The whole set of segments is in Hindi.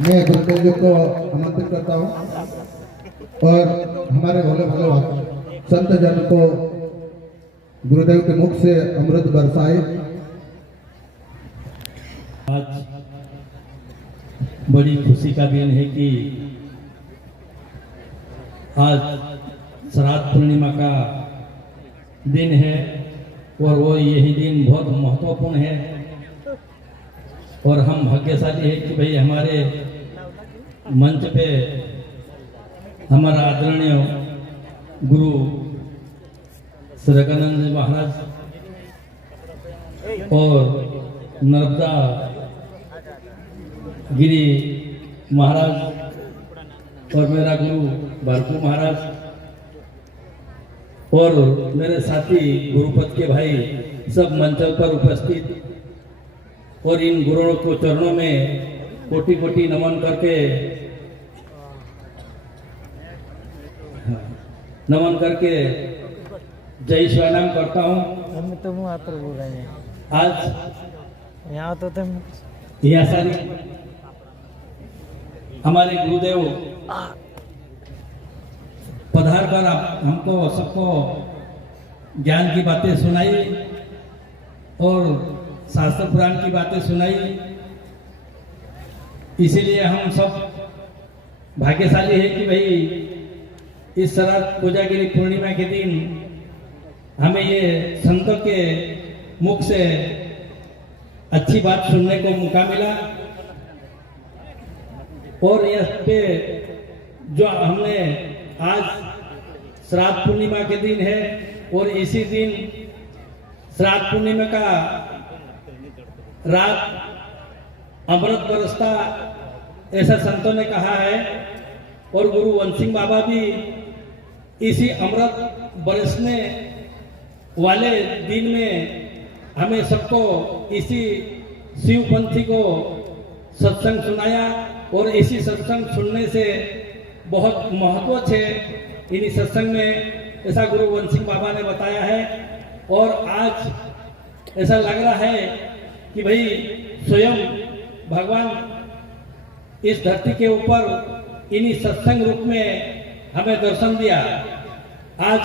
मैं गुरुदेव जी को आमंत्रित करता हूँ और हमारे भोले भगवान संत जन को गुरुदेव के मुख से अमृत बरसाए। आज बड़ी खुशी का दिन है कि आज श्राद्ध पूर्णिमा का दिन है और वो यही दिन बहुत महत्वपूर्ण है और हम भाग्यशाली है कि भाई हमारे मंच पे हमारा आदरणीय गुरु श्रीकानंद जी महाराज और नर्मदा गिरी महाराज और मेरा गुरु बारकू महाराज और मेरे साथी गुरुपद के भाई सब मंच पर उपस्थित और इन गुरुओं को चरणों में कोटि कोटि नमन करके जय स्वानाम करता हूँ। हम तो मुँह आतर बोल रहे हैं आज यहाँ तो तुम यह सारी हमारे गुरुदेव पधार कर हमको सबको ज्ञान की बातें सुनाई और शास्त्र पुराण की बातें सुनाई। इसीलिए हम सब भाग्यशाली है कि भाई इस श्राद्ध पूजागिरी पूर्णिमा के दिन हमें ये संतों के मुख से अच्छी बात सुनने को मौका मिला और यह पे जो हमने आज श्राद्ध पूर्णिमा के दिन है और इसी दिन श्राद्ध पूर्णिमा का रात अमृत बरसता ऐसा संतों ने कहा है और गुरु वंशिंग बाबा भी इसी अमृत बरसने वाले दिन में हमें सबको इसी शिवपंथी को सत्संग सुनाया और इसी सत्संग सुनने से बहुत महत्व है इन्हीं सत्संग में ऐसा गुरु वंशिंग बाबा ने बताया है। और आज ऐसा लग रहा है कि भाई स्वयं भगवान इस धरती के ऊपर इन्हीं सत्संग रूप में हमें दर्शन दिया। आज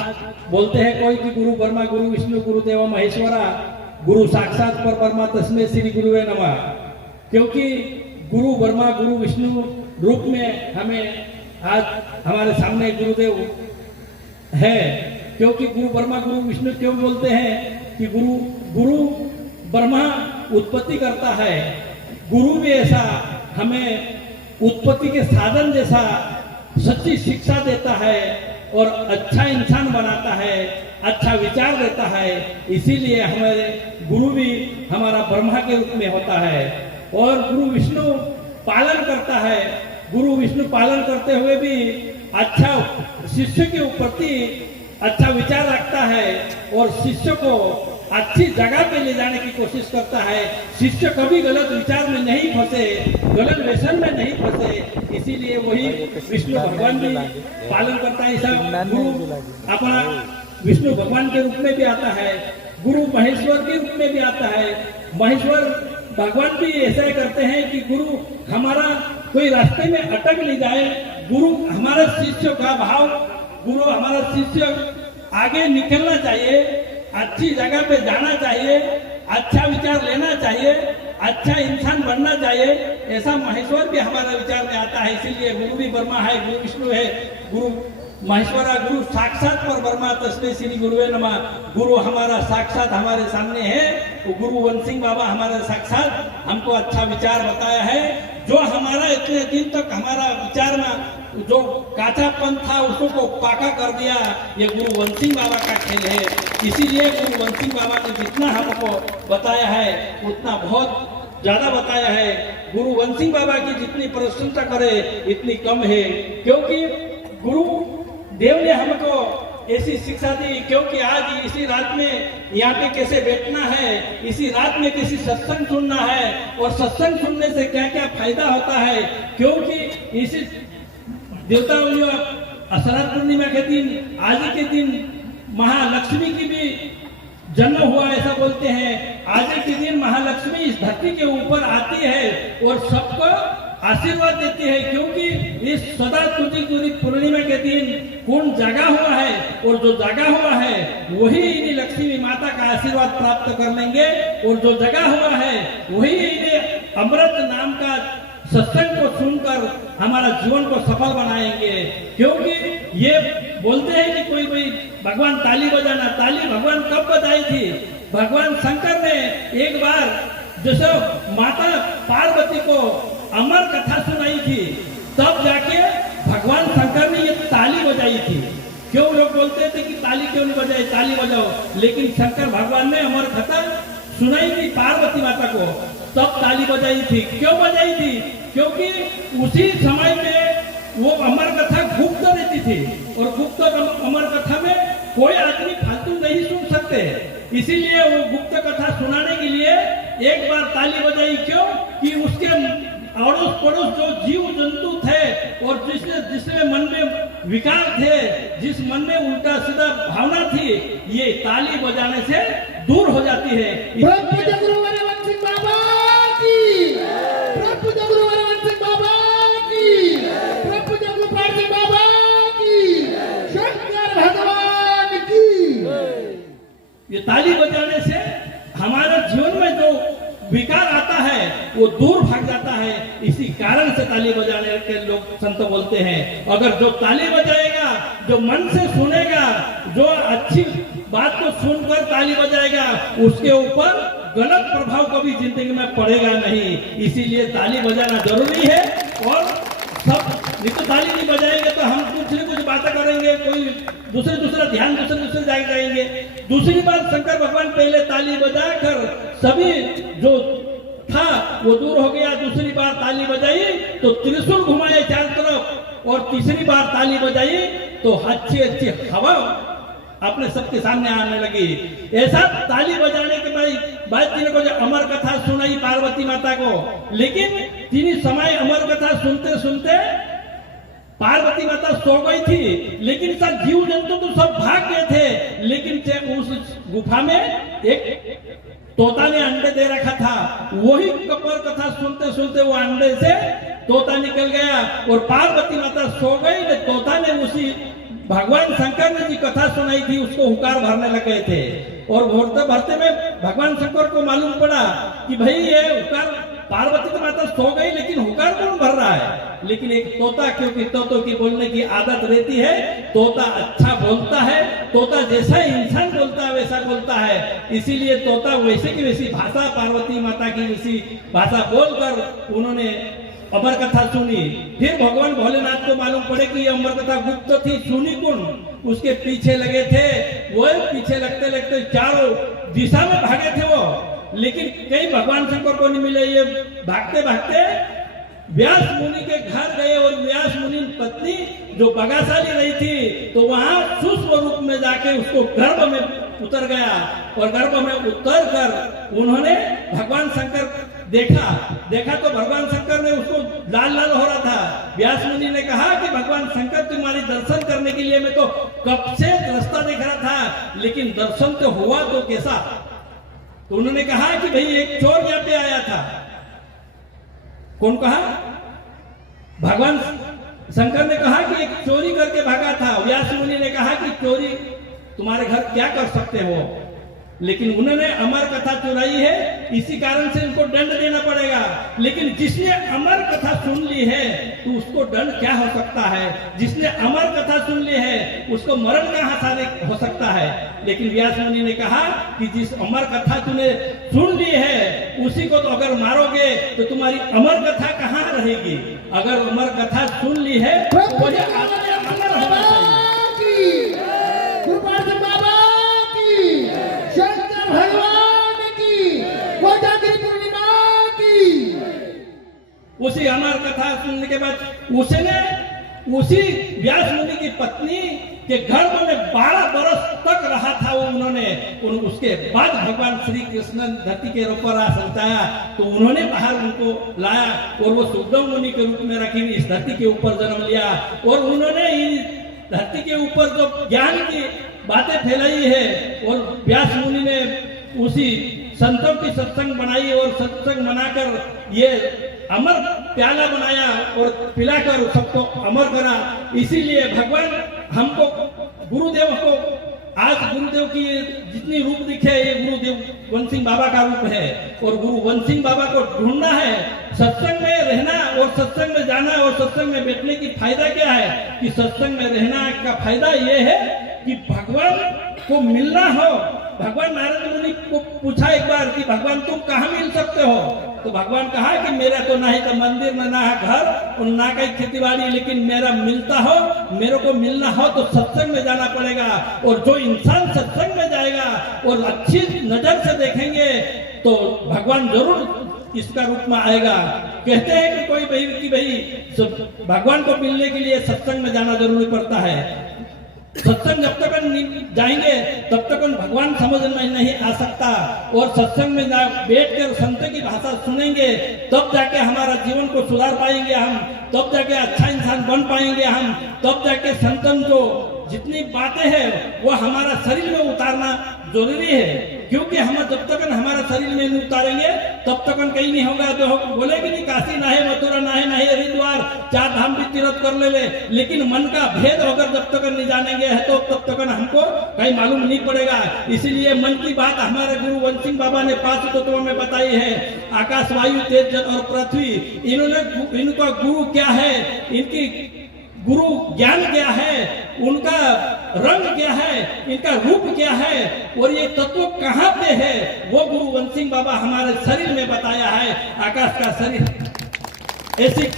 बोलते हैं कोई कि गुरु ब्रह्मा गुरु विष्णु गुरु देव महेश्वरा गुरु साक्षात पर ब्रह्मा तस्मै श्री गुरुवे नमः। क्योंकि गुरु ब्रह्मा गुरु विष्णु रूप में हमें आज हमारे सामने गुरुदेव है। क्योंकि गुरु ब्रह्मा गुरु विष्णु क्यों बोलते हैं कि गुरु ब्रह्मा उत्पत्ति करता है, गुरु भी ऐसा हमें उत्पत्ति के साधन जैसा सच्ची शिक्षा देता है और अच्छा इंसान बनाता है, अच्छा विचार देता है। इसीलिए हमारे गुरु भी हमारा ब्रह्मा के रूप में होता है और गुरु विष्णु पालन करता है। गुरु विष्णु पालन करते हुए भी अच्छा शिष्य के प्रति अच्छा विचार रखता है और शिष्य को अच्छी जगह पे ले जाने की कोशिश करता है। शिष्य कभी गलत विचार में नहीं फंसे, गलत व्यसन में नहीं फंसे। इसीलिए वही विष्णु भगवान भी पालन करता है। ऐसा गुरु अपना विष्णु भगवान के रूप में भी आता है, गुरु महेश्वर के रूप में भी आता है। महेश्वर भगवान भी ऐसा करते हैं कि गुरु हमारा कोई रास्ते में अटक नहीं जाए। गुरु हमारा शिष्य का भाव, गुरु हमारा शिष्य आगे निकलना चाहिए, अच्छी जगह पे जाना चाहिए, अच्छा विचार लेना चाहिए, अच्छा इंसान बनना चाहिए। ऐसा महेश्वर भी हमारा विचार में आता है। इसीलिए गुरु भी ब्रह्मा है, गुरु विष्णु है, गुरु महेश्वरा गुरु साक्षात पर ब्रह्मा तस्मै श्री गुरुवे नमः। गुरु हमारा साक्षात हमारे सामने है। तो गुरु वंशिंग बाबा हमारा साक्षात हमको अच्छा विचार बताया है। जो हमारा इतने दिन तक हमारा विचार में जो काचापन था उसको पाका कर दिया, ये गुरु वंशिंग बाबा का खेल है। इसीलिए गुरु वंशिंग बाबा ने जितना हमको बताया है उतना बहुत ज्यादा बताया है। गुरु वंशिंग बाबा की जितनी प्रशंसा करे इतनी कम है। क्योंकि गुरु देव ने हमको ऐसी शिक्षा दी। क्योंकि आज इसी रात में यहाँ पे कैसे बैठना है, इसी रात में किसी सत्संग सुनना है और सत्संग सुनने से क्या क्या फायदा होता है। क्योंकि इसी देवतावलियों श्राद्ध पूर्णिमा के दिन, आज के दिन महालक्ष्मी की भी जन्म हुआ ऐसा बोलते हैं। आज के दिन महालक्ष्मी इस धरती के ऊपर आती है और सबको आशीर्वाद देती है, क्योंकि इस सदा तुझी तुरी पूर्णिमा के दिन कुंड जागा हुआ है और जो जागा हुआ है वही इन्हीं लक्ष्मी माता का आशीर्वाद प्राप्त कर लेंगे और जो जगा हुआ है वही इन्हें अमृत नाम का सत्संग को सुनकर हमारा जीवन को सफल बनाएंगे। क्योंकि ये बोलते हैं कि कोई कोई भगवान ताली बजाना, ताली भगवान कब बजाई थी? भगवान शंकर ने एक बार जैसे माता पार्वती को अमर कथा सुनाई थी, तब जाके भगवान शंकर ने ये ताली बजाई थी। क्यों लोग बोलते थे कि ताली क्यों नहीं बजाई, ताली बजाओ, लेकिन शंकर भगवान ने अमर कथा सुनाई थी पार्वती माता को, तब ताली बजाई थी। क्यों बजाई थी? क्योंकि उसी समय में वो अमर कथा गुप्त रहती थी और गुप्त अमर कथा में कोई आदमी फालतू नहीं सुन सकते, इसीलिए वो गुप्त कथा सुनाने के लिए एक बार ताली बजाई। क्यों? कि उसके अड़ोस पड़ोस जो जीव जंतु थे और जिसमें मन में विकार थे, जिस मन में उल्टा सीधा भावना थी, ये ताली बजाने से दूर हो जाती है। प्रभु जगरू वरवंश सिंह बाबा की, प्रभु जगरू वरवंश सिंह बाबा की, प्रभु जगरू प्राण सिंह बाबा की, शंकर भगवान की। ये ताली बजाने से हमारे जीवन में जो विकार आता है वो दूर भाग जाता है। इसी कारण से ताली बजाने के लोग संत बोलते हैं। अगर जो ताली बजाएगा, जो मन से सुनेगा, जो अच्छी बात को सुनकर ताली बजाएगा, उसके ऊपर गलत प्रभाव कभी जिंदगी में पड़ेगा नहीं। इसीलिए ताली बजाना जरूरी है। और सब नहीं तो ताली नहीं बजाएंगे तो हम कुछ बातें करेंगे, कोई दूसरा ध्यान दूसरे जाएंगे। दूसरी बात, शंकर भगवान पहले ताली बजाकर सभी जो था वो दूर हो गया। दूसरी बार ताली बजाई तो त्रिशूल घुमाए चारों तरफ, और तीसरी बार ताली बजाई तो अच्छी अच्छी हवा अपने सबके सामने आने लगी। ऐसा ताली बजाने के बाद तीनों को जो अमर कथा सुनाई पार्वती माता को, लेकिन तीन समय अमर कथा सुनते सुनते पार्वती माता सो गई थी, लेकिन सब जीव जंतु तो सब भाग गए थे। लेकिन उस गुफा में एक तोता ने अंडे दे रखा था, वही कपर कथा सुनते सुनते वो अंडे से तोता निकल गया और पार्वती माता सो गई। तो तोता ने उसी भगवान शंकर ने जी कथा सुनाई थी उसको हुकार भरने लगे थे, और भरते भरते में भगवान शंकर को मालूम पड़ा कि भाई ये हुकार पार्वती तो माता सो गई, लेकिन हुकार कौन भर रहा है? लेकिन एक तोता, क्योंकि तोतों की बोलने की आदत रहती है, तोता अच्छा बोलता है, तोता जैसा इंसान बोलता है वैसा बोलता है। इसीलिए तोता वैसे की वैसी भाषा, पार्वती माता की वैसी भाषा बोलकर उन्होंने अमर कथा सुनी। फिर भगवान भोलेनाथ को मालूम पड़े कि ये अमर कथा गुप्त थी, सुनी कौन? उसके पीछे लगे थे। वो पीछे लगते लगते चारों दिशा में भागे थे वो, लेकिन कहीं भगवान शंकर को नहीं मिले। ये भागते भागते व्यास मुनि के घर गए, और व्यास मुनि पत्नी जो बगासाली रही थी तो वहां सूक्ष्म रूप में जाके उसको गर्भ में उतर गया, और गर्भ में उतर कर उन्होंने भगवान शंकर देखा तो भगवान शंकर ने उसको लाल लाल हो रहा था। व्यास मुनि ने कहा कि भगवान शंकर तुम्हारी दर्शन करने के लिए मैं तो कब से रास्ता देख रहा था, लेकिन दर्शन तो हुआ तो कैसा? तो उन्होंने कहा कि भाई एक चोर यहाँ पे आया था। कौन कहा? भगवान शंकर ने कहा कि एक चोरी करके भागा था। व्यास मुनि ने कहा कि चोरी तुम्हारे घर क्या कर सकते हो, लेकिन उन्होंने अमर कथा चुराई है, इसी कारण से उनको दंड देना पड़ेगा। लेकिन जिसने अमर कथा सुन ली है तो उसको दंड क्या हो सकता है? जिसने अमर कथा सुन ली है उसको मरण कहाँ से हो सकता है? लेकिन व्यास मुनि ने कहा कि जिस अमर कथा तूने सुन ली है उसी को तो अगर मारोगे तो तुम्हारी अमर कथा कहाँ रहेगी? अगर अमर कथा सुन ली है तो अमर होना चाहिए। भगवान की, कोजागिरी पूर्णिमा की। उसी अमर कथा सुनने के बाद उसने उसी व्यास मुनि की पत्नी के घर में 12 बरस तक रहा था उन्होंने। उसके बाद भगवान श्री कृष्ण धरती के ऊपर आ सकता, तो उन्होंने बाहर उनको लाया और वो सुखदेव मुनि के रूप में रखी इस धरती के ऊपर जन्म लिया। और उन्होंने धरती के ऊपर जो ज्ञान की बातें फैलाई है, और व्यास मुनि ने उसी संतों की सत्संग बनाई और सत्संग बनाकर ये अमर प्याला बनाया और पिलाकर सबको अमर करा। इसीलिए भगवान हमको गुरुदेव को आज गुरुदेव की जितनी रूप दिखे ये गुरुदेव वन सिंह बाबा का रूप है और गुरु वन सिंह बाबा को ढूंढना है, सत्संग में रहना और सत्संग में जाना और सत्संग में बैठने की फायदा क्या है कि सत्संग में रहना का फायदा ये है कि भगवान को मिलना हो। भगवान नारद मुनि को पूछा एक बार कि भगवान तुम कहाँ मिल सकते हो, तो भगवान कहा कि मेरा तो ना ही तो मंदिर ना घर और ना कहीं खेती बाड़ी, लेकिन मेरा मिलता हो, मेरे को मिलना हो तो सत्संग में जाना पड़ेगा। और जो इंसान सत्संग में जाएगा और अच्छी नजर से देखेंगे तो भगवान जरूर इसका रूप में आएगा। कहते हैं कि कोई भाई भगवान को मिलने के लिए सत्संग में जाना जरूरी पड़ता है। सत्संग जब तक जाएंगे तब तक भगवान समझ में नहीं आ सकता और सत्संग में बैठकर संत की भाषा सुनेंगे तब जाके हमारा जीवन को सुधार पाएंगे हम, तब जाके अच्छा इंसान बन पाएंगे हम, तब जाके संतन जो जितनी बातें हैं वो हमारा शरीर में उतारना जरूरी है। क्योंकि हम जब तक हमारा शरीर में नहीं उतारेंगे तब तक कहीं नहीं होगा। तो बोले कि नहीं काशी ना है, मथुरा ना है, हरिद्वार, 4 धाम भी तीर्थ कर ले, लेकिन मन का भेद अगर जब तक नहीं जानेंगे है तो तब तक हमको कहीं मालूम नहीं पड़ेगा। इसीलिए मन की बात हमारे गुरु वन सिंह बाबा ने 5 तत्वों में बताई है। आकाश, वायु, तेज, जल और पृथ्वी। इनका गुरु क्या है, इनकी गुरु ज्ञान क्या है, उनका रंग क्या है, इनका रूप क्या है और ये तत्व कहाँ पे है, वो गुरु वन सिंह बाबा हमारे शरीर में बताया है। आकाश का शरीर ऐसे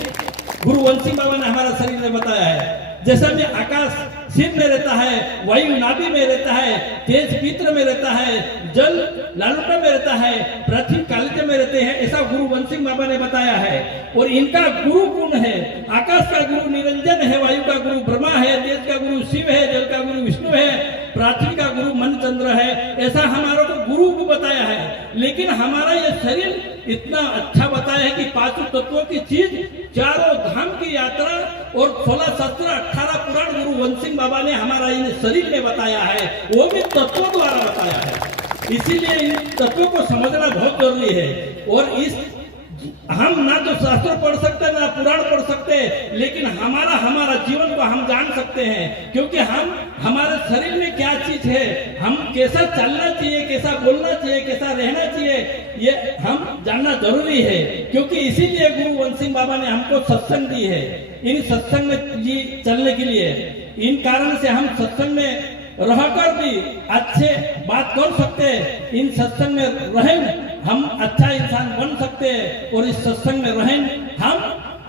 गुरु वन सिंह बाबा ने हमारा शरीर में बताया है। जैसा में आकाश सिर में रहता है, वायु नाभि में रहता है, तेज पित्र में रहता है, जल लालुटा में रहता है, पृथ्वी कालिके में रहते हैं, ऐसा गुरु वन सिंह बाबा ने बताया है। और इनका गुरु कौन है? आकाश का गुरु निरंजन है, वायु का गुरु ब्रह्मा है, तेज का गुरु शिव है, जल का गुरु विष्णु है, पृथ्वी का गुरु मनचंद्र है। ऐसा हमारा को गुरु को बताया है। लेकिन हमारा ये शरीर इतना अच्छा बताया है कि 5 तत्वों की चीज, 4 धाम की यात्रा और 16 शास्त्र 18 पुराण गुरु वन सिंह बाबा ने हमारा इन शरीर में बताया है, वो भी तत्वों द्वारा बताया है। इसीलिए इन तत्वों को समझना बहुत जरूरी है। और इस हम ना तो शास्त्र पढ़ सकते ना पुराण पढ़ सकते, लेकिन हमारा जीवन को हम जान सकते हैं। क्योंकि हम हमारे शरीर में क्या चीज है, हम कैसा चलना चाहिए, कैसा बोलना चाहिए, कैसा रहना चाहिए, ये हम जानना जरूरी है। क्योंकि इसीलिए गुरु वन सिंह बाबा ने हमको सत्संग दी है, इन सत्संग में चलने के लिए। इन कारण से हम सत्संग में रहकर भी अच्छे बात कर सकते हैं। इन सत्संग में रहें हम अच्छा इंसान बन सकते हैं और इस सत्संग में रहें हम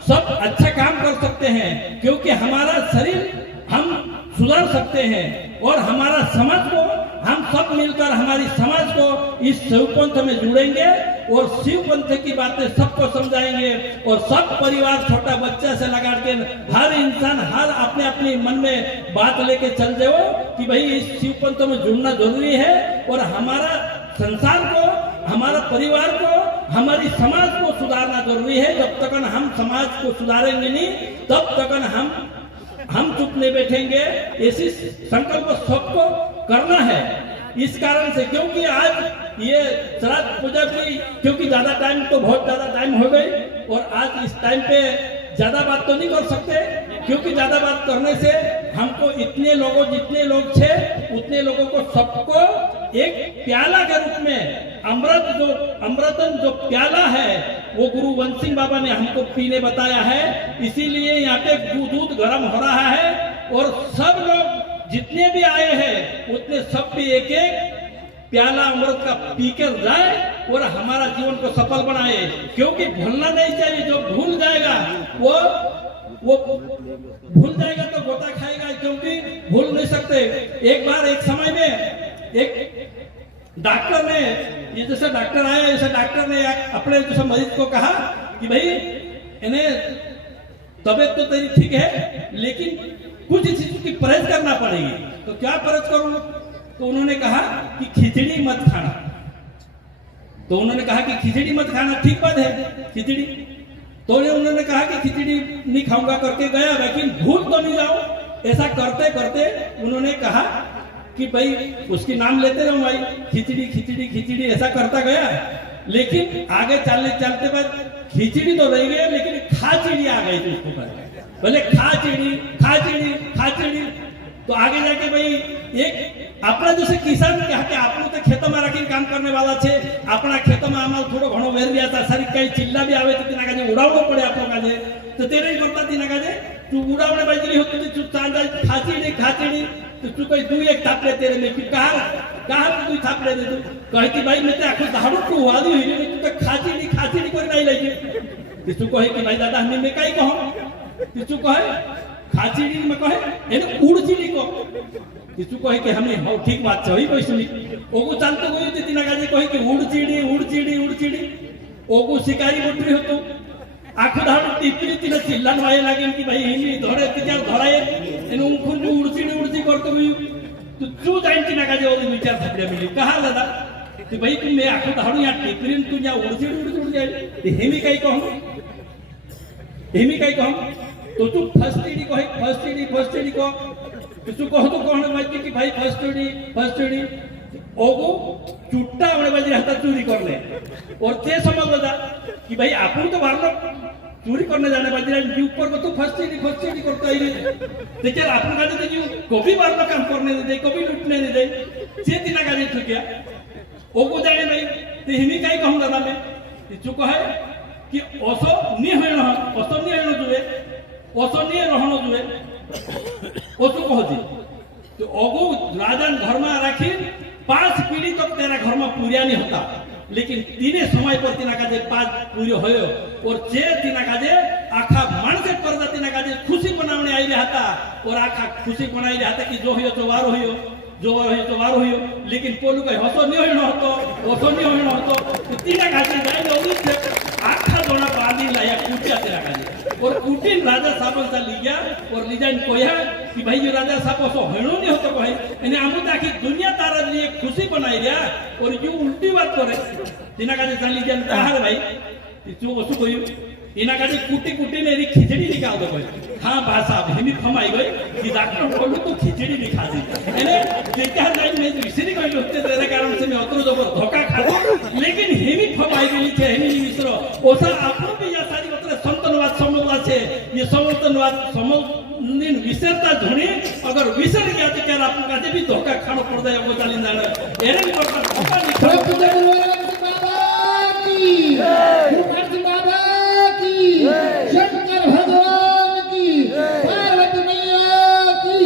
सब अच्छा काम कर सकते हैं। क्योंकि हमारा शरीर हम सुधार सकते हैं और हमारा समाज को हम सब मिलकर हमारी समाज को इस शिव पंथ में जुड़ेंगे और शिव पंथ की बातें सबको समझाएंगे। और सब परिवार छोटा बच्चा से लगा के हर इंसान हर अपने अपने मन में बात लेके चल जाओ कि भाई इस शिव पंथ में जुड़ना जरूरी है। और हमारा संसार को, हमारा परिवार को, हमारी समाज को सुधारना जरूरी है। जब तक हम समाज को सुधारेंगे नहीं तब तक हम चुप नहीं बैठेंगे। ऐसी संकल्प सबको करना है। इस कारण से क्योंकि आज ये श्राद्ध पूजा की क्योंकि ज्यादा टाइम तो बहुत ज्यादा टाइम हो गई और आज इस टाइम पे ज्यादा बात तो नहीं कर सकते। क्योंकि ज्यादा बात करने से हमको जितने लोग थे उतने लोगों को सबको एक प्याला के रूप में अमृतन जो प्याला है वो गुरु वन सिंह बाबा ने हमको पीने बताया है। इसीलिए यहाँ पे दूध गर्म हो रहा है और सब लोग जितने भी आए हैं उतने सब भी एक एक प्याला अमृत का पीकर जाए और हमारा जीवन को सफल बनाए। क्योंकि भूलना नहीं चाहिए, जो भूल जाएगा वो भूल जाएगा तो गोता खाएगा, क्योंकि भूल नहीं सकते। एक बार एक समय में एक डॉक्टर ने, ये जैसे डॉक्टर आया ऐसे डॉक्टर ने अपने जैसे मरीज को कहा कि भाई इन्हें तबीयत तो तेरी ठीक है लेकिन कुछ चीज की परहेज करना पड़ेगी। तो क्या परहेज करूं? तो उन्होंने कहा कि खिचड़ी मत खाना। तो उन्होंने कहा कि खिचड़ी मत खाना, ठीक बात है खिचड़ी। तो उन्होंने कहा कि खिचड़ी नहीं खाऊंगा करके गया, लेकिन भूल तो नहीं जाओ। ऐसा करते करते उन्होंने कहा कि भाई उसकी नाम लेते रहो भाई, खिचड़ी खिचड़ी खिचड़ी, ऐसा करता गया। लेकिन आगे चलने चलते बाद खिचड़ी तो रह गई लेकिन खाचड़ी आ गई थी उसको पर बोले खाचड़ी तो आगे जाके भाई एक अपना जैसे किसान के हाथे आप तो खेतों में रखी काम करने वाला छे अपना खेतों में आमाल थोड़ो घणो वेर दिया था सारी कई चिल्ला भी आवे तो तिना काजे उड़ावो पड़े आपको काजे तो तेरे ही करता तिना काजे तू उड़ावणे बाजरी होती तू चांदा खाचड़ी तो तू कोई दू एक थापले तेरे में कि कहा तू थापले दे तू कहे कि भाई मैं तो आखो दारू को वाली हुई तू तो खाचड़ी कोई नहीं लगी तू कहे कि भाई दादा हमें मैं काई कहूं तू कहे खाचड़ी में कहे एने उड़चीड़ी को तू कहे कि हमें हो ठीक बात छै कोई सुनी ओगो चालतो गयो ते तिना काजे कहे कि उड़चीड़ी ओगो शिकारी बोटरी होतो आखो धाड़ टिपरी तिना चिल्लान वाये लागे कि भाई हिनी धरे तिजार धराए एने उखुर उड़चीड़ी करतो गयो तू जाइन तिना काजे ओली विचार थपड़े मिली कहा दादा कि भाई तू मैं आखो धाड़ या टिपरी तू या उड़चीड़ी उड़ जाए हेमी काई कहूं तो तू फर्स्ट को तू कह तो कौन बाजी कि भाई फर्स्ट ओगो चुट्टा होने बाजी रहता चोरी कर ले और ते समझ लगा कि भाई आपन तो बारलो चोरी करने जाने बाजी रहा ऊपर को तू फर्स्ट करता ही देखिए आपन का तो जो कभी बारलो काम करने नहीं दे कभी लूटने नहीं दे से तिना का नहीं ठुकिया ओगो जाने भाई ते हिमी काई कहूं दादा मैं तू कहे कि ओसो नहीं जुए रहनो जुए ओसो कहती तो ओगो राजन घर में राखी 5 पीढ़ी तक तेरा घर में पूरिया नहीं होता लेकिन तीने समय पर तिना काजे 5 पूरी होयो और जे तिना काजे आखा मानसे करदा तिना काजे खुशी बनावणे आई रहता और आखा खुशी बनाई रहता कि जो होयो तो वारो होयो लेकिन पोलू कहे हसो नहीं होतो तो तिना काजे जाई ओली आखा दोना बांधी लाया कुटिया तेरा काजे और कुटिन राजा साहब सा लिया और लिजाइन कोया कि भाई ये राजा साहब सो हेणो नहीं होतो कहे एने आमु ताकि दुनिया तारा लिए खुशी बनाई दिया और ये उल्टी बात करे तिना काजे सा लिजाइन कहा भाई तू ओसु कोई इना काजे कुटी ने खिचड़ी निकाल दो भाई हां बा साहब हेमी फमाई गई कि डॉक्टर बोलू तो खिचड़ी नहीं खा दी एने देखा जाए मैं तो इसलिए कोई होते तेरे कारण से मैं उतरो जबर धोखा खा लेकिन हेमी फमाई गई थे हेमी मिश्र ओसा आपन भी या सारी मतलब संतनवाद समोला छे ये संतनवाद समोलिन विसरता धुनी अगर विसर गया तो क्या आपन काजे भी धोखा खानो पड़ जाए वो चालीन जाने एरन करता धोखा नहीं प्रभु जगन्नाथ बाबा की गुरु बाबा की शंकर भगवान की पार्वती मैया की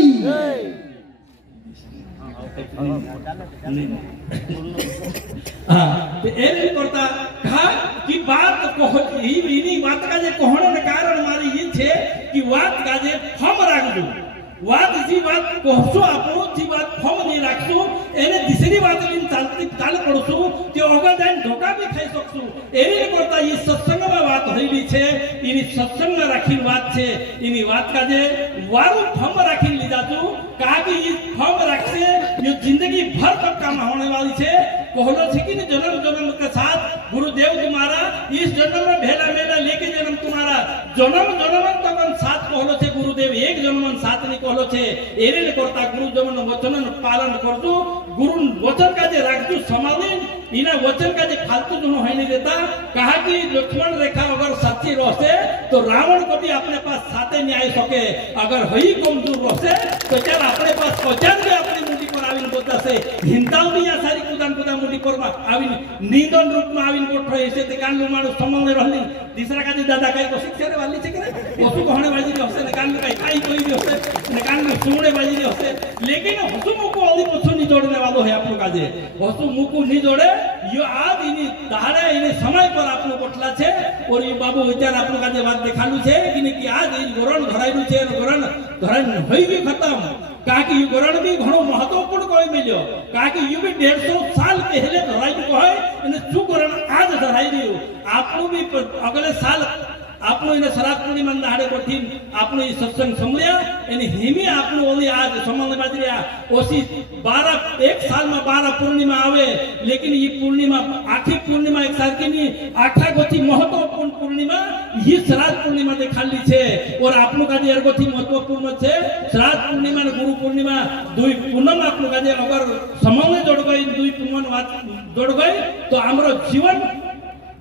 हाँ तो एरन करता कहा कि बात कहो इनी बात का जे कहने कारण मारी ये छे कि बात का जे हम राख दू વાત जी बात कहसो आपनो जी बात फम नहीं राखसो एने दिसरी बात लिन चालती चाल पड़सो ते ओगा जाइन धोखा भी खाई सकसो एने करता ये सत्संग में बात होईली छे इनी सत्संग में राखी बात छे इनी बात का जे वारू फम राखी ली जातो का कि ये फम राखसे ये जिंदगी भर तक काम होने वाली छे कहलो छे कि जन्म के साथ गुरुदेव तुम्हारा इस जन्म में भेला मेला लेके जन्म तुम्हारा जन्म तक साथ कहलो छे गुरुदेव एक जन्म साथ नहीं कहलो छे एरे करता गुरु जमन वचन पालन करतो गुरु वचन का जे राखतो समालिन इना वचन का जे फालतू दोनों है नहीं देता कहा कि लक्ष्मण रेखा अगर सच्ची रहते तो रावण को भी अपने पास साथे न्याय सके अगर हई कमजोर रहते तो चल अपने पास पचान भी अपनी मुंडी पर आविन बोलता से हिंताव भी या सारी कुदान मुंडी पर आविन निंदन रूप में आविन बोट रहे ऐसे ते कान मानु समल ने रहली तीसरा का जे दादा काई को शिक्षा रे वाली छे करे ओसु कहणे बाजी ने हसे ने कान में काई कोई भी हसे ने कान में सुणे बाजी ने हसे लेकिन हसु मुको ओली पछो नहीं जोड़ने वालो है आपको काजे हसु मुको नहीं जोड़े यो आज इनी दाड़े इनी समय पर आपनो कोटला छे और ये बाबू विचार आपनो काजे बात देखालू छे कि आज इन गोरण धरायलू छे गोरण धराय होई भी खत्म काकि यू गोरण भी घणो महत्वपूर्ण कोई मिल्यो काकि यू भी 150 साल पहले धराई को है इन चु गोरण आज धराई दियो आपनो भी अगले साल आपनो इने शराब पूर्णिमा दाड़े कोठीन आपनो ई सत्संग समल्या एनी हिमी आपनो ओली आज समल बाजरिया ओसी 12 एक साल में 12 पूर्णिमा आवे लेकिन ये पूर्णिमा आखी पूर्णिमा एक साल की नहीं आखा गोथी महत्वपूर्ण पूर्णिमा ये श्राद्ध पूर्णिमा देखाली छे और आपनो का जे गोथी महत्वपूर्ण छे श्राद्ध पूर्णिमा ने गुरु पूर्णिमा दुई पूनम आपनो का जे अगर समल जोड़ गई दुई पूनम जोड़ गई तो हमरो जीवन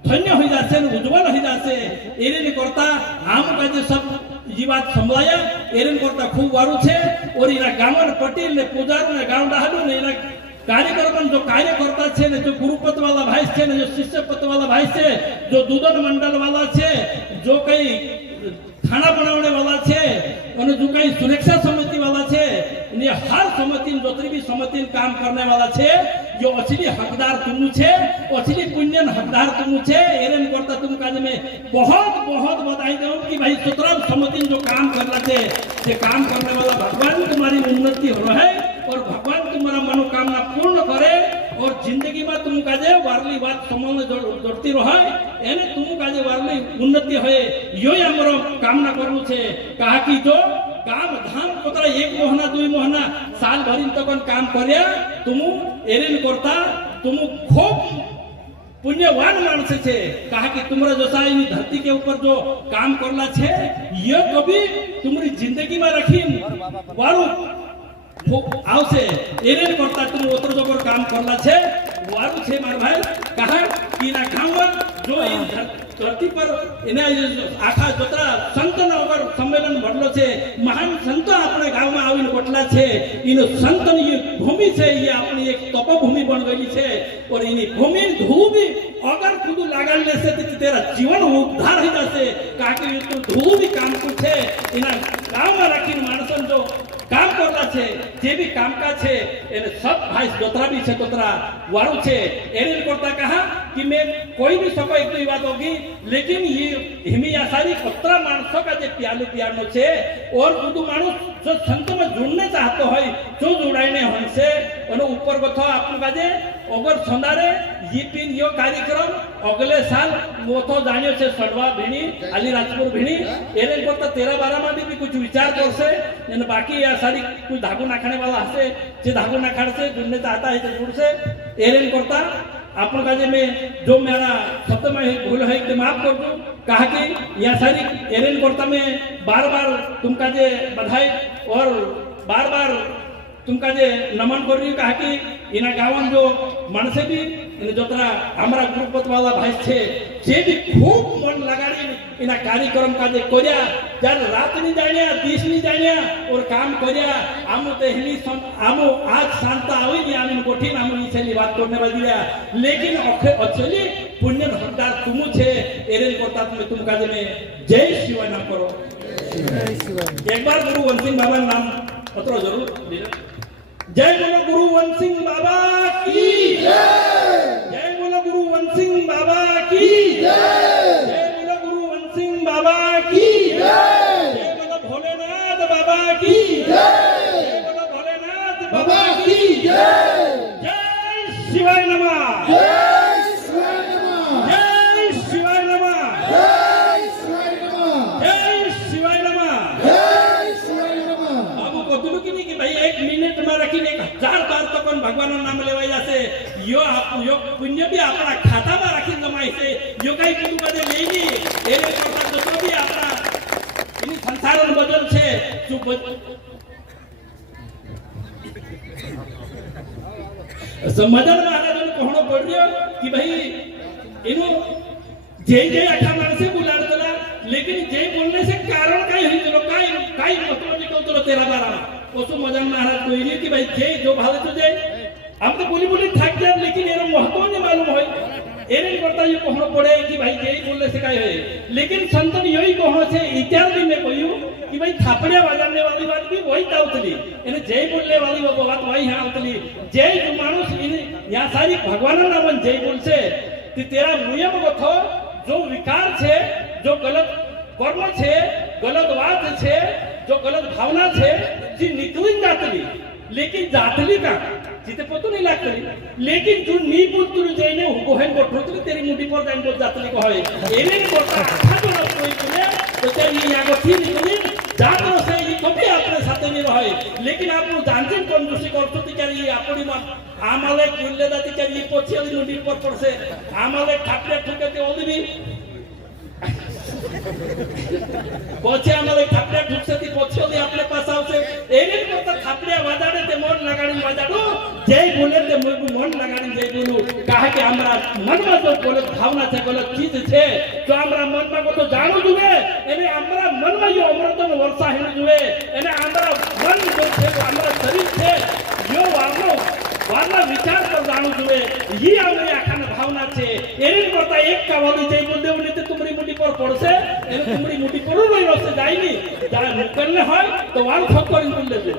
धन्य हो जासे उज्जवल हो जासे एरेन करता आम काजे सब ये बात संभलाया एरेन करता खूब वारू छे और इना गामन पटेल ने पुजार ने गांव डाहलू ने इना कार्यक्रम जो कार्यकर्ता छे ने जो गुरुपत वाला भाई छे ने जो शिष्यपत वाला भाई छे जो दूधन मंडल वाला छे जो कई खाना बनाने वाला छे और जो कई सुरक्षा समिति वाला छे ने हर समिति जोतरी भी समिति काम करने वाला छे जो असली हकदार तुम छे असली पुण्यन हकदार तुम छे एरेन करता तुम काज में बहुत बहुत बधाई दूं कि भाई सुतराम समिति जो काम करना छे ये काम करने वाला भगवान तुम्हारी उन्नति हो रहा है और भगवान तुम्हारा मनोकामना पूर्ण करे और जिंदगी में तुम काजे वारली बात समूह जोड़ती रहे एने तुम काजे वारली उन्नति होए यो हमरो कामना करू छे कहा कि जो काम धाम कोतरा एक महीना 2 महीना साल भरी तक काम करया तुम एरेन करता तुम खूब पुण्यवान मानस छे कहा कि तुम्हारा जो इन धरती के ऊपर जो काम करला छे ये कभी तुम्हारी जिंदगी में रखी वारू आवसे एरेन करता तुम ओतर जोकर काम करला छे वारू छे मार भाई कहा कि ना खावा जो इन धरती पर इने आखा जोतरा संत नगर सम्मेलन भरलो छे महान संत अपने गांव में आवीने बटला छे इन संत ये भूमि छे ये अपनी एक तपोभूमि बन गई छे और इनी भूमि धूबी अगर खुद लागल ले से तेरा जीवन उद्धार हो जासे काके तो धूबी काम को छे इना गांव में रखी मानसन जो काम करला छे जे भी काम का छे एने सब भाई जोतरा भी छे तोतरा वारू छे एरेन करता कहा कि मैं कोई भी सको एक ही बात होगी लेकिन ये हिमी आसारी 15 मानसों का जे प्यालू प्यानो छे और बुदू मानुस जो संत में जुड़ने चाहते हो जो जुड़ाइने हमसे और ऊपर कथा आपन काजे अगर संदारे ये पिन यो कार्यक्रम अगले साल वो तो जानियो छे सडवा भिणी अलीराजपुर भिणी एरेन करता 13-12 में भी कुछ विचार करसे ने बाकी या सारी कुछ धागो नाखने वाला हसे जे धागो नाखड़ से जुड़ने चाहता है तो जुड़ से एरेन करता आपन काजे में जो मेरा शब्द में भूल है कि माफ कर दो कहा कि या सारी एरेन करता में बार-बार तुम काजे बधाई और बार-बार तुम काजे नमन कर रही कहा कि इना गावन जो मानसे भी इन जोतरा हमारा ग्रुपत वाला भाई छे जे भी खूब मन लगाड़ी इना कार्यक्रम काजे कोरिया जब रात नहीं जानिया दिस नहीं जानिया और काम कोरिया आमो ते हिनी आमो आज शांता आवी नहीं आमिन कोठीन आमो ई छेली बात करने वाली दिया लेकिन अचली पुण्य हकदार तुम छे एरेन करता तुम काजे में जय शिवाय नाम करो एक बार गुरु वंशिंग बाबा नाम पत्र जरूर जय बोलो गुरु वंशिंग बाबा की जय बोलो गुरु वंशिंग बाबा की जय बोलो गुरु वंशिंग बाबा की जय बोलो भोलेनाथ बाबा की जय बोलो भोलेनाथ बाबा की जय शिवाय नमः जय शिवाय नमः जय शिवाय नमः जय शिवाय नमः जय शिवाय नमः जय शिवाय नमः अब कतलू की नहीं कि भाई 1 मिनिट में रखी 1000 बार तो कौन भगवान नाम लेवाई जासे यो पुण्य भी अपना खाता में रखी जमाई से यो कई कुछ बदे लेगी एरे करता तो भी अपना इन संसारन बदल छे समझन महाराज ने कहणो पड़ियो कि भाई इनो जय जय आखा मानसे बुलाडतला लेकिन जय बोलने से कारण काय होई चलो काय मतलब निकलतो तेरा बारा ओसो मजान महाराज कोई नहीं कि भाई जय जो भाले तो जय हम तो बोली थक जाए लेकिन एरो महत्व नहीं मालूम होय एरे करता ये कहणो पड़े कि भाई जय बोलने से काय होय लेकिन संतन यही कहणो छे इत्यादि भी मैं कहूं कि भाई थापड़िया बजाने वाली बात भी वही ताउतली एने जय बोलने वाली वो बात वही है आवतली जय जो मानुस इन या सारी भगवान नाम जय बोलसे ती तेरा नियम गथो जो विकार छे जो गलत कर्म छे गलत बात छे जो गलत भावना छे जी निकली जातली लेकिन जातली का जिते पतो नहीं लागतली लेकिन जो नी पुत्र जईने गोहेन गोठरतली तेरी मुठी पर जाइन बोल जातली कहे एने कोटा आखा तो न कोई तुले तो तेरी या गठी निकली जातो से ये कभी अपने साथ नहीं रहे लेकिन आप जानते कौन दूसरी करतो ती करी आपणी आमाले कुल्ले दाती करी पोछेली मुठी पर पड़से आमाले ठाकरे ठुकते ओली पोछे आमाले ठाकरे ठुकसे ती पोछेली आपले पास आवसे एने करता ठाकरे वाजाडे ते मन लगाडी वाजाडो जय बोले ते मन लगाडी जय बोलू कहा कि हमारा मन में जो गलत भावना છે ગલત ચીજ છે જો हमारा मन में को तो જાણવું જોઈએ એને हमारा मन में जो અમૃતનો વર્ષા હેવું જોઈએ એને हमारा मन जो છે हमारा शरीर છે જો વારનો વિચાર પર જાણવું જોઈએ ઈ અમારી આખાની ભાવના છે એની કરતા એક કાવડી છે જો દેવની તે તુમરી મુઠ્ઠી પર પડશે એને તુમરી મુઠ્ઠી પર નહીં રસ્તે જાયની જ્યારે મોકલને હોય તો વાલ ખોકરીને બોલ લેજે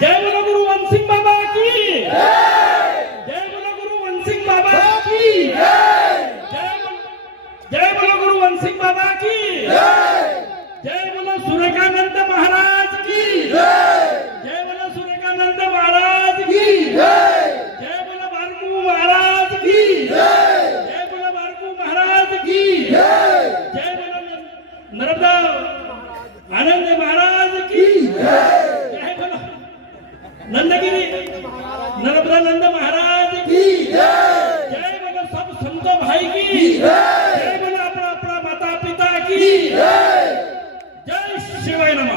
જય બોલો ગુરુ વંશિંગ બાબા की जय बोलो गुरु वंशिंग बाबा की जय बोलो गुरु वंशिंग बाबा की जय बोलो सूर्यकानंद महाराज की जय बोलो सूर्यकानंद महाराज की जय बोलो बारकू महाराज की जय बोलो बारकू महाराज की जय बोलो नर्मदा आनंद महाराज की जय बोलो नंदगिरी नर्मदा नंद महाराज की जय बोलो सब संतो भाई की जय बोलो अपना अपना माता पिता की जय शिवाय नमः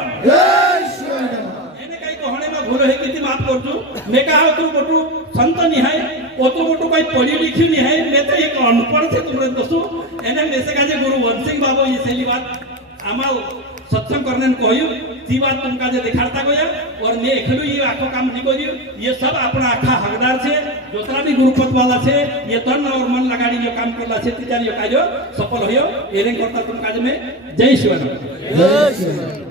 એને કઈ કહાણીમાં ભૂલ હે કીધી માફ કરજો મેં કહા હતું મોટું સંત નિહાય ઓતું મોટું કોઈ પઢી લીખ્યું નિહાય મેં તો એક અનપઢ છે તમને દસું એને મેસે કાજે ગુરુ વંશિંગ બાબા એ છેલ્લી વાત આમાં सत्संग करने को ती बात तुमका जे दिखाता गया और मैं एकलू ये आखो काम नहीं करियो ये सब अपना आखा हकदार छे जोतरा भी गुरुपत वाला छे ये तन और मन लगाड़ी जो काम करला छे तिजारी यो काजो सफल होयो एरे करता तुमका जे में जय शिव